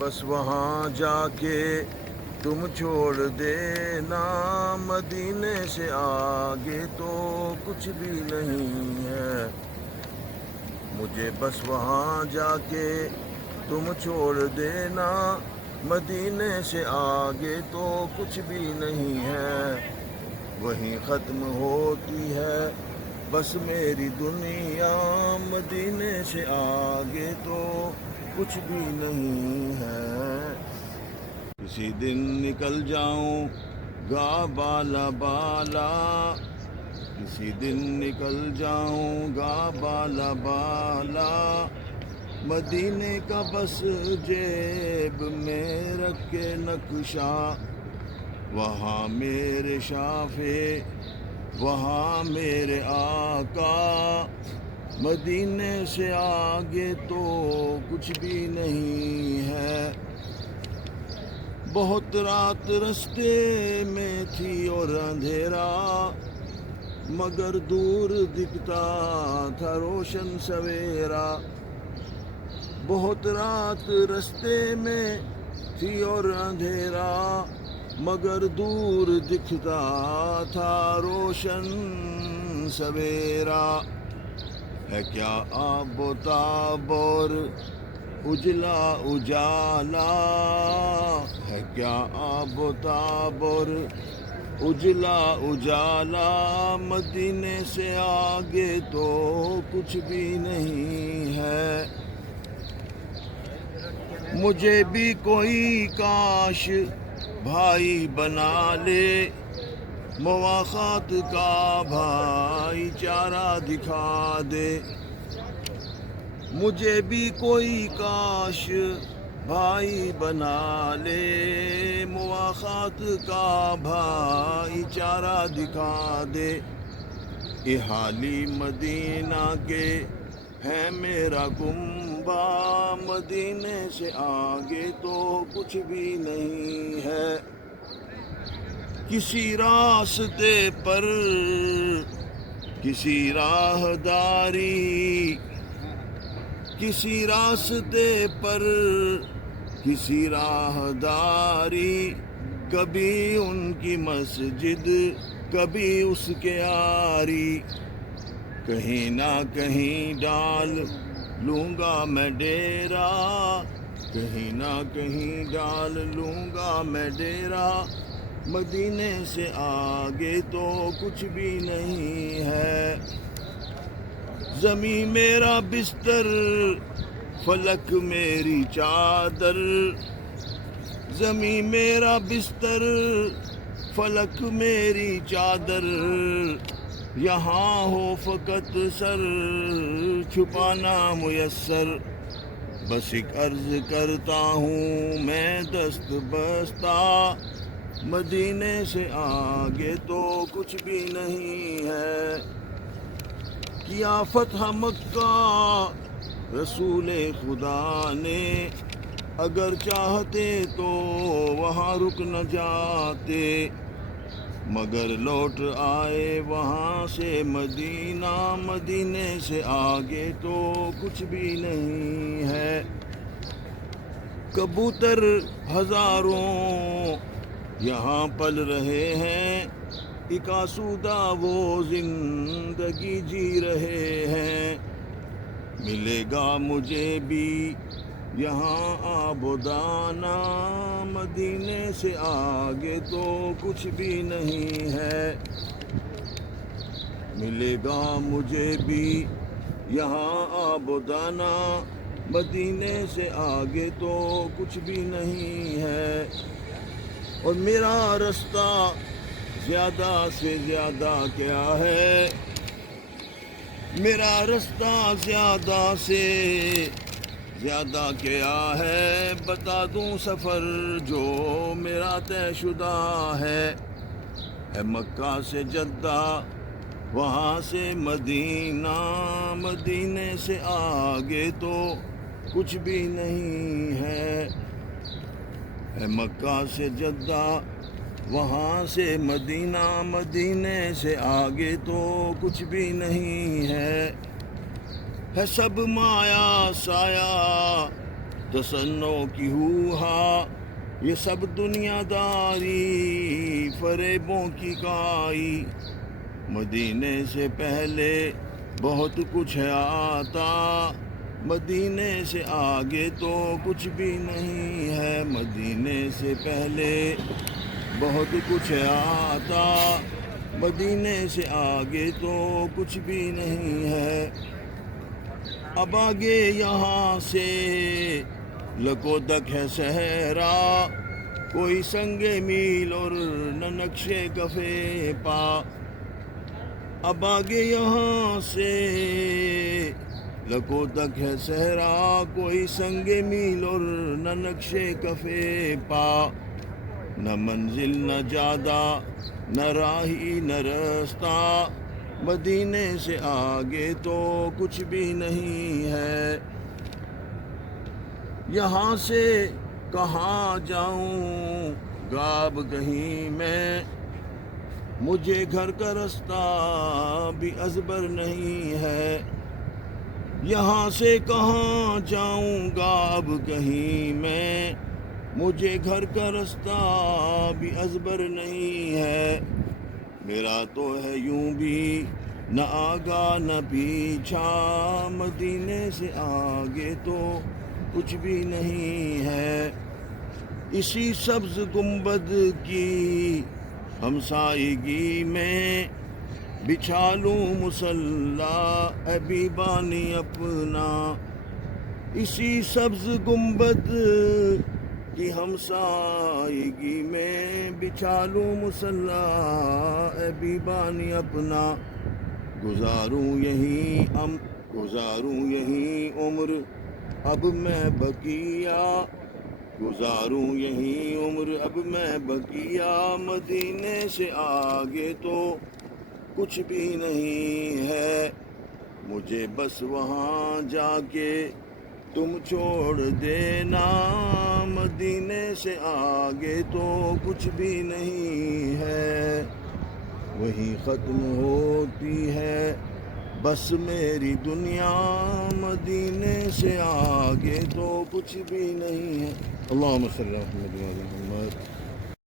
بس وہاں جا کے تم چھوڑ دینا، مدینے سے آگے تو کچھ بھی نہیں ہے۔ مجھے بس وہاں جا کے تم چھوڑ دینا، مدینے سے آگے تو کچھ بھی نہیں ہے۔ وہیں ختم ہوتی ہے بس میری دنیا، مدینے سے آگے تو کچھ بھی نہیں ہے۔ کسی دن نکل جاؤں گا بالا بالا، کسی دن نکل جاؤں گا بالا بالا، مدینے کا بس جیب میں رکھ کے نقشہ، وہاں میرے شافع وہاں میرے آقا، مدینے سے آگے تو کچھ بھی نہیں ہے۔ بہت رات رستے میں تھی اور اندھیرا، مگر دور دکھتا تھا روشن سویرا۔ بہت رات رستے میں تھی اور اندھیرا، مگر دور دکھتا تھا روشن سویرا۔ ہے کیا آب و تاب اور اجلا اجالا، ہے کیا آب و تاب اور اجلا اجالا، مدینے سے آگے تو کچھ بھی نہیں ہے۔ مجھے بھی کوئی کاش بھائی بنا لے، مواخات کا بھائی چارہ دکھا دے۔ مجھے بھی کوئی کاش بھائی بنا لے، مواخات کا بھائی چارہ دکھا دے۔ اہالی مدینہ کے ہے میرا کنبہ، مدینے سے آگے تو کچھ بھی نہیں ہے۔ کسی راستے پر کسی راہداری، کسی راستے پر کسی راہداری، کبھی ان کی مسجد کبھی اس کے آری، کہیں نہ کہیں ڈال لوں گا میں ڈیرا، کہیں نہ کہیں ڈال لوں گا میں ڈیرا، مدینے سے آگے تو کچھ بھی نہیں ہے۔ زمیں میرا بستر فلک میری چادر، زمیں میرا بستر فلک میری چادر، یہاں ہو فقط سر چھپانا میسر، بس ایک عرض کرتا ہوں میں دست بستہ، مدینے سے آگے تو کچھ بھی نہیں ہے۔ کیا فتح مکہ رسول خدا نے، اگر چاہتے تو وہاں رک نہ جاتے، مگر لوٹ آئے وہاں سے مدینہ، مدینے سے آگے تو کچھ بھی نہیں ہے۔ کبوتر ہزاروں یہاں پل رہے ہیں، ایک آسودہ وہ زندگی جی رہے ہیں، ملے گا مجھے بھی یہاں آب و دانہ، مدینے سے آگے تو کچھ بھی نہیں ہے۔ ملے گا مجھے بھی یہاں آب و دانہ، مدینے سے آگے تو کچھ بھی نہیں ہے۔ اور میرا رستہ زیادہ سے زیادہ کیا ہے، میرا رستہ زیادہ سے زیادہ کیا ہے، بتا دوں سفر جو میرا طے شدہ ہے۔ مکہ سے جدہ وہاں سے مدینہ، مدینے سے آگے تو کچھ بھی نہیں ہے۔ مکہ سے جدہ وہاں سے مدینہ، مدینے سے آگے تو کچھ بھی نہیں ہے۔ سب مایا سایا تسنو کی ہوہا یہ سب دنیا داری فریبوں کی کائی، مدینے سے پہلے بہت کچھ ہے آتا، مدینے سے آگے تو کچھ بھی نہیں ہے، مدینے سے پہلے بہت کچھ ہے آتا، مدینے سے آگے تو کچھ بھی نہیں ہے۔ اب آگے یہاں سے لکو دک ہے صحرا، کوئی سنگ میل اور نہ نقشے کفے پا، اب آگے یہاں سے لکو تک ہے صحرا، کوئی سنگ میل اور نہ نقشے کفے پا، نہ منزل نہ جادہ نہ راہی نہ رستہ، مدینے سے آگے تو کچھ بھی نہیں ہے۔ یہاں سے کہاں جاؤں گا اب کہیں میں، مجھے گھر کا رستہ بھی ازبر نہیں ہے۔ یہاں سے کہاں جاؤں گا اب کہیں میں، مجھے گھر کا رستہ بھی ازبر نہیں ہے۔ میرا تو ہے یوں بھی نہ آگا نہ پیچھا، مدینے سے آگے تو کچھ بھی نہیں ہے۔ اسی سبز گنبد کی ہمسائیگی میں بچھا لوں مصلی اے بیبانی اپنا، اسی سبز گنبد کی ہمسائیگی میں بچھا لوں مصلی اے بیبانی اپنا، گزاروں یہیں عمر اب میں بقیہ، گزاروں یہیں عمر اب میں بقیہ، مدینے سے آگے تو کچھ بھی نہیں ہے۔ مجھے بس وہاں جا کے تم چھوڑ دینا، مدینے سے آگے تو کچھ بھی نہیں ہے۔ وہیں ختم ہوتی ہے بس میری دنیا، مدینے سے آگے تو کچھ بھی نہیں ہے۔ اللہم صلی اللہ علیہ وسلم۔